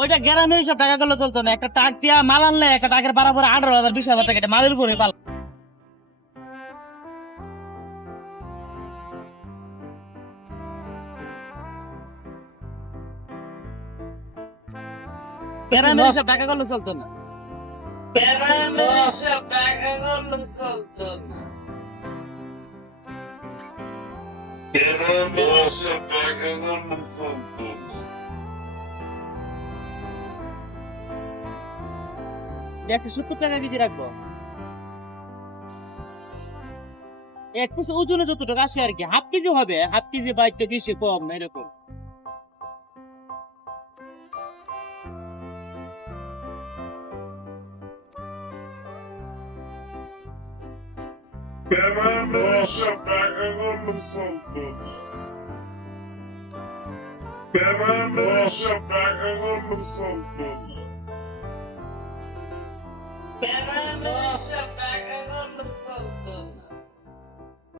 ওইটা গ্রামের সব টাকা করলে চলতো না, একটা টাক দিয়া মাল আনলে একটা টাকের বরাবর 18,000 20,000 টাকা, এটা মালের উপরে পাল। গ্রামের সব টাকা করলে চলতো না, গ্রামের সব টাকা করলে চলতো না। একটা 70 টাকা কেজি রাখবো, এক পিস ওজনে যতটুকু আসে আর কি, হাফ কেজি হবে, হাফ কেজি বা একটু বেশি কম এরকম।